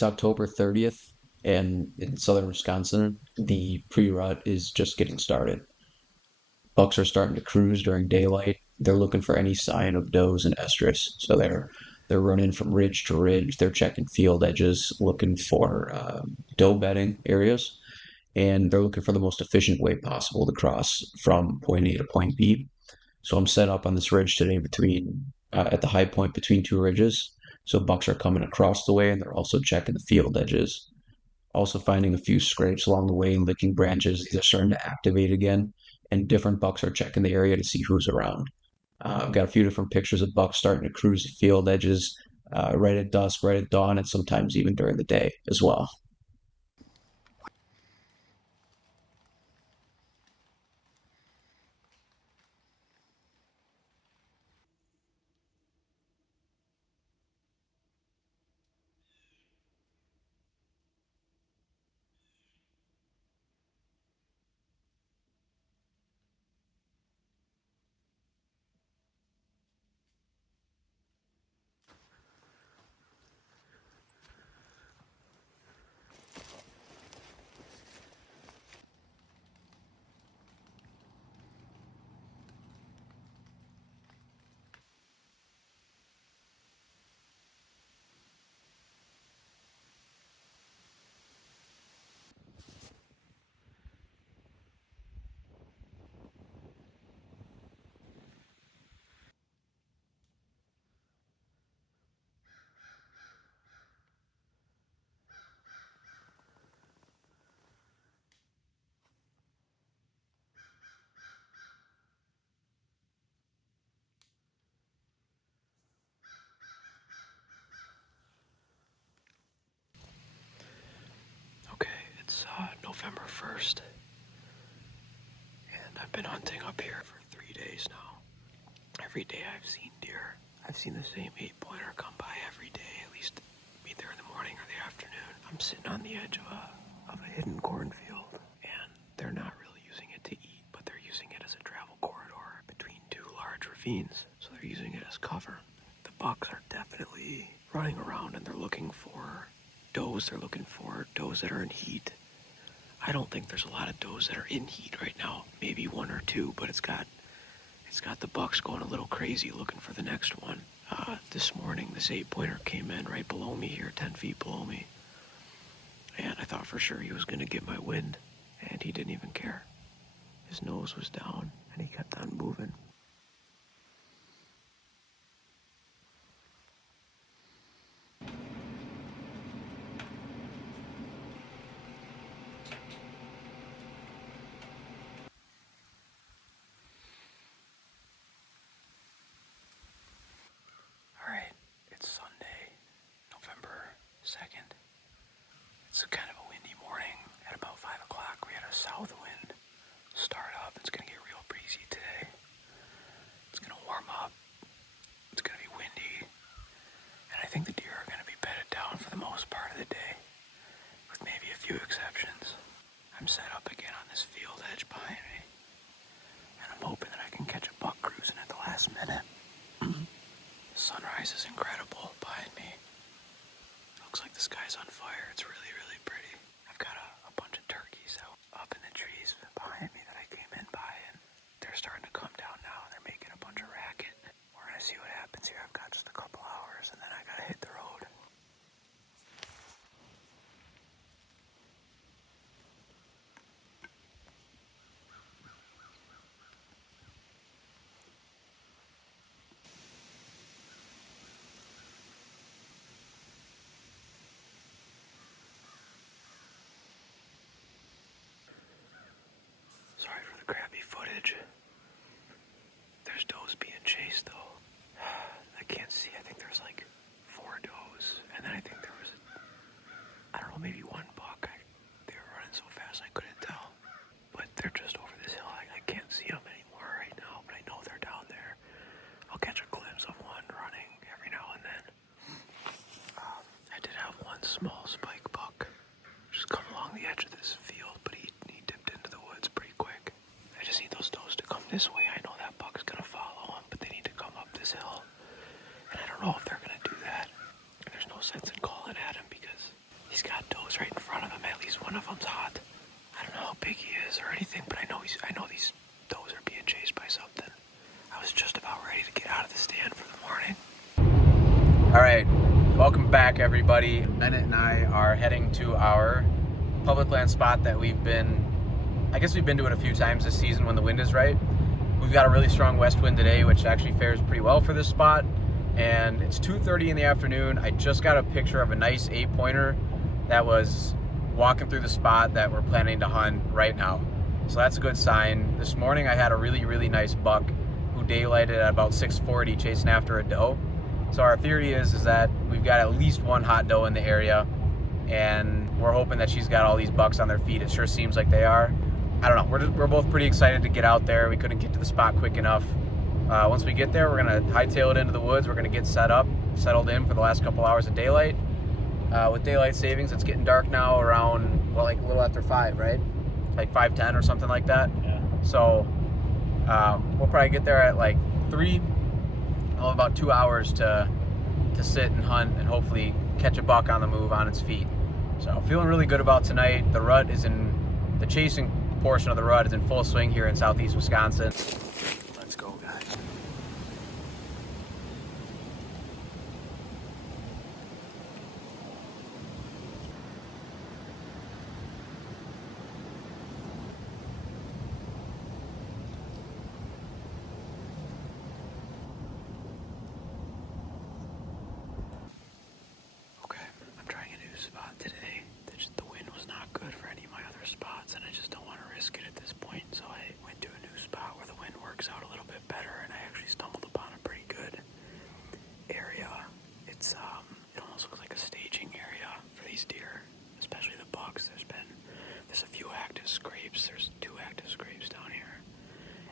It's October 30th, and in southern Wisconsin, the pre-rut is just getting started. Bucks are starting to cruise during daylight. They're looking for any sign of does and estrus, so they're running from ridge to ridge. They're checking field edges, looking for doe bedding areas, and they're looking for the most efficient way possible to cross from point A to point B. So I'm set up on this ridge today between at the high point between two ridges. So bucks are coming across the way, and they're also checking the field edges. Also finding a few scrapes along the way and licking branches. They're starting to activate again, and different bucks are checking the area to see who's around. I've got a few different pictures of bucks starting to cruise the field edges right at dusk, right at dawn, and sometimes even during the day as well. Okay, it's November 1st, and I've been hunting up here for 3 days now. Every day I've seen deer. I've seen the same 8-pointer come by every day, at least either in the morning or the afternoon. I'm sitting on the edge of a hidden cornfield, and they're not really using it to eat, but they're using it as a travel corridor between two large ravines, so they're using it as cover. The bucks are definitely running around, and they're looking for does. They're looking for does that are in heat. I don't think there's a lot of does that are in heat right now. Maybe one or two, but it's got the bucks going a little crazy looking for the next one. This morning, this 8-pointer came in right below me here, 10 feet below me, and I thought for sure he was going to get my wind, and he didn't even care. His nose was down, and he kept on moving. All right, it's Sunday, November 2nd. It's kind of a windy morning. At about 5 o'clock, we had a south wind start up. It's going to get real breezy today. It's going to warm up. It's going to be windy. And I think the deer are going to be bedded down for the most part of the day, with maybe a few exceptions. I'm set up again on this field edge behind me, and I'm hoping that I can catch a buck cruising at the last minute. The sunrise is incredible behind me. Looks like the sky's on fire. It's really, really pretty. I've got a bunch of turkeys out up in the trees behind me that I came in by, and they're starting to come down now, and they're making a bunch of racket. We're going to see what happens here. I've got just a couple hours, and then I got to hit the road. Sorry for the crappy footage. There's does being chased, though. I can't see. I think there's like 4 does, and then I think there was, I don't know, maybe one buck. They were running so fast I couldn't tell. But they're just over this hill. I can't see them anymore right now, but I know they're down there. I'll catch a glimpse of one running every now and then. I did have one small spike buck just come along the edge of this field, but he dipped into the woods pretty quick. I just need those does to come this way. I know that buck's gonna follow him, but they need to come up this hill. And I don't know if they're gonna do that. And there's no sense in calling at him because one of them's hot. I don't know how big he is or anything, but I know these does are being chased by something. I was just about ready to get out of the stand for the morning. All right, welcome back, everybody. Bennett and I are heading to our public land spot that we've been to it a few times this season when the wind is right. We've got a really strong west wind today, which actually fares pretty well for this spot. And it's 2:30 in the afternoon. I just got a picture of a nice 8-pointer that was walking through the spot that we're planning to hunt right now. So that's a good sign. This morning I had a really, really nice buck who daylighted at about 6:40 chasing after a doe. So our theory is that we've got at least one hot doe in the area, and we're hoping that she's got all these bucks on their feet. It sure seems like they are. I don't know, we're both pretty excited to get out there. We couldn't get to the spot quick enough. Once we get there, we're gonna hightail it into the woods. We're gonna get settled in for the last couple hours of daylight. With daylight savings, it's getting dark now around, well, like a little after 5, right? Like 5:10 or something like that. Yeah. So we'll probably get there at like 3. Well, about 2 hours to sit and hunt and hopefully catch a buck on the move on its feet. So feeling really good about tonight. The chasing portion of the rut is in full swing here in southeast Wisconsin. Let's go, guys. Okay, I'm trying a new spot today. The wind was not good for any of my other spots, and I just don't want to risk it at this point. So I went to a new spot where the wind works out a little bit better, and I actually stumbled upon a pretty good area. It almost looks like a staging area for these deer, especially the bucks. There's a few active scrapes. There's 2 active scrapes down here,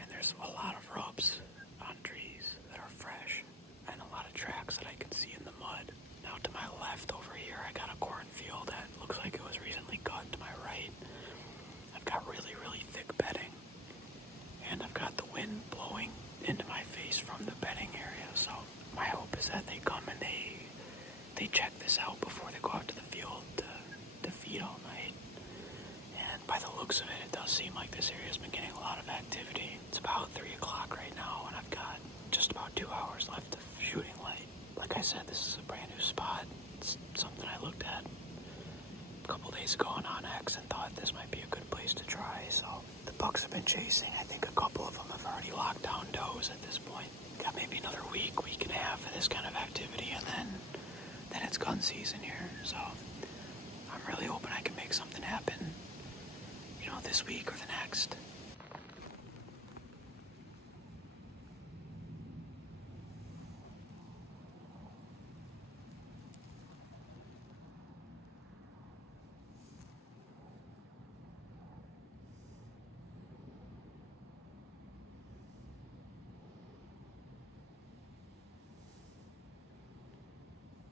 and there's a lot of rubs on trees that are fresh, and a lot of tracks that I can see in the mud. Now to my left over here, I got a cornfield that looks like it was recently cut. To my right, I've got really, really thick bedding, and I've got the wind blowing into my face from the bedding area. So my hope is that they come and they check this out before they go out to the field to feed all night. And by the looks of it, it does seem like this area's been getting a lot of activity. It's about 3 o'clock right now, and I've got just about 2 hours left of shooting light. Like I said, this is a brand new spot. It's something I looked at a couple days ago on X and thought this might be a good place to try. So the bucks have been chasing. I think a couple of them have already locked down does at this point. Got maybe another week and a half of this kind of activity, and then it's gun season here. So I'm really hoping I can make something happen, this week or the next.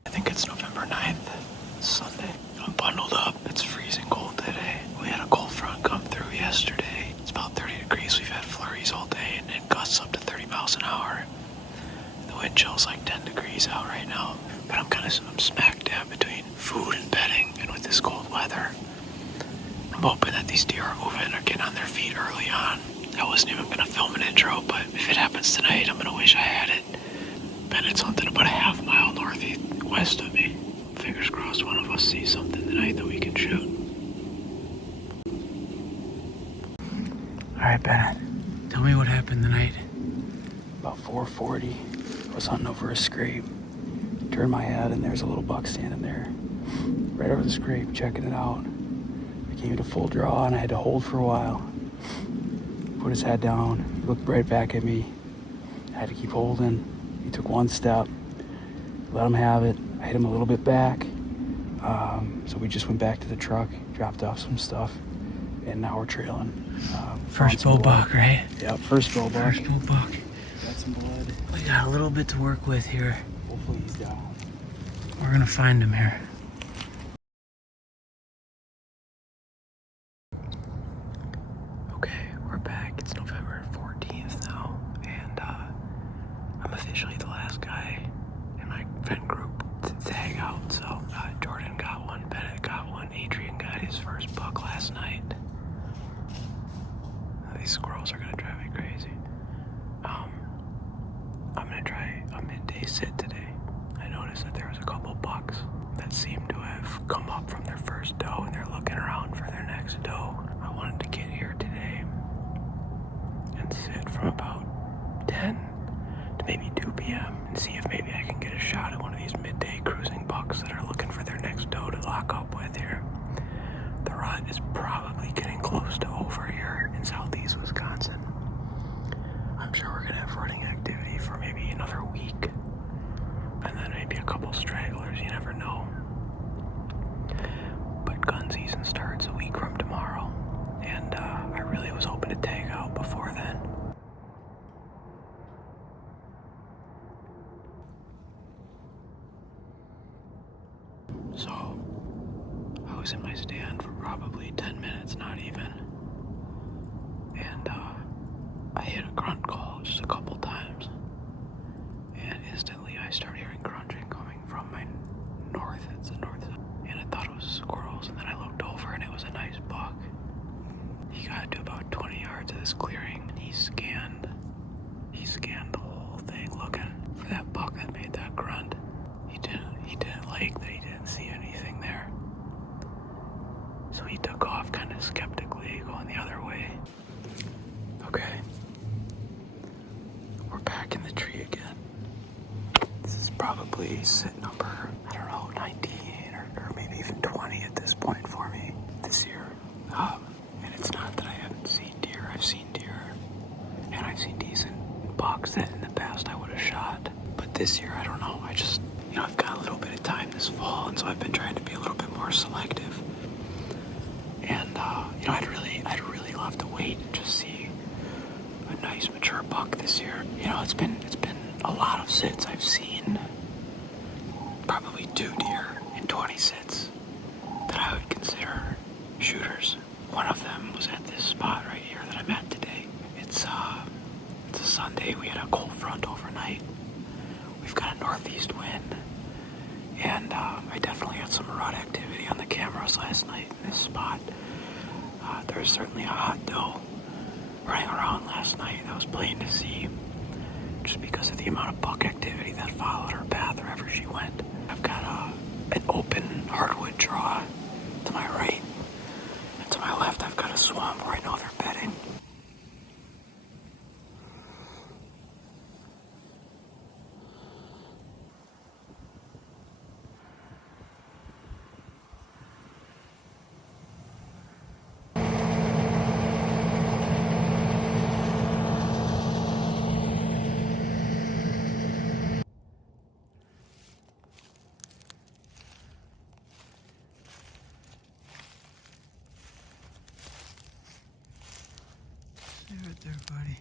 I think it's November 9th. It's Sunday. I'm bundled up. It's freezing cold today. We had a cold front come through yesterday. It's about 30 degrees. We've had flurries all day and gusts up to 30 miles an hour. The wind chill's like 10 degrees out right now. But I'm smack dab between food and bedding, and with this cold weather, I'm hoping that these deer are moving or getting on their feet early on. I wasn't even going to film an intro, but if it happens tonight, I'm going to wish I had it. Bennett's hunting about a half mile northwest of me. Fingers crossed one of us sees something tonight that we can shoot. Alright, Bennett, tell me what happened tonight. About 4:40, I was hunting over a scrape. Turned my head and there's a little buck standing there, right over the scrape, checking it out. I came to full draw and I had to hold for a while. Put his head down, he looked right back at me. I had to keep holding. He took one step, let him have it. I hit him a little bit back. So we just went back to the truck, dropped off some stuff, and now we're trailing. First bull buck, right? Yep, first bull buck. First bull buck. Got some blood. We got a little bit to work with here. Hopefully he's down. We're gonna find him here. Okay, we're back. It's November 14th now, and I'm officially the last guy in my friend group to hang out. So Jordan got one, Bennett got one, Adrian got his first that seem to have come up from their first doe and they're looking around for their next doe. I wanted to get here today and sit from about 10 to maybe 2 p.m. and see if maybe I can get a shot at one of these midday cruising bucks that are looking for their next doe to lock up with here. The rut is probably getting close to over here in southeast Wisconsin. I'm sure we're gonna have running activity for maybe another week, and then maybe a couple stragglers, you never know. But gun season starts a week from tomorrow, and I really was hoping to tag out before then. So, I was in my stand for probably 10 minutes, not even. And I hit a grunt call just a couple times. And instantly I started hearing crunching coming from my north. It's the north side. And I thought it was squirrels. And then I looked over and it was a nice buck. He got to about 20 yards of this clearing and he scanned the whole thing looking for that buck that made that grunt. He didn't like that he didn't see anything there. So he took off kind of skeptically, going the other way. Okay. We're back in the tree again. This is probably sit number, 19 or maybe even 20 at this point for me this year. And it's not that I haven't seen deer. I've seen deer. And I've seen decent bucks that in the past I would have shot. But this year, I don't know. I just, I've got a little bit of time this fall, and so I've been trying to be a little bit more selective. And, I'd really love to wait and just see a nice mature buck this year. It's been a lot of sits. I've seen probably 2 deer in 20 sits that I would consider shooters. One of them was at this spot right here that I'm at today. It's a Sunday. We had a cold front overnight. We've got a northeast wind. And I definitely had some rut activity on the cameras last night in this spot. There was certainly a hot doe running around last night that was plain to see, just because of the amount of buck activity that followed her path wherever she went. I've got an open hardwood draw to my right, and to my left I've got a swamp where I know they're bedding. Stay right there, buddy.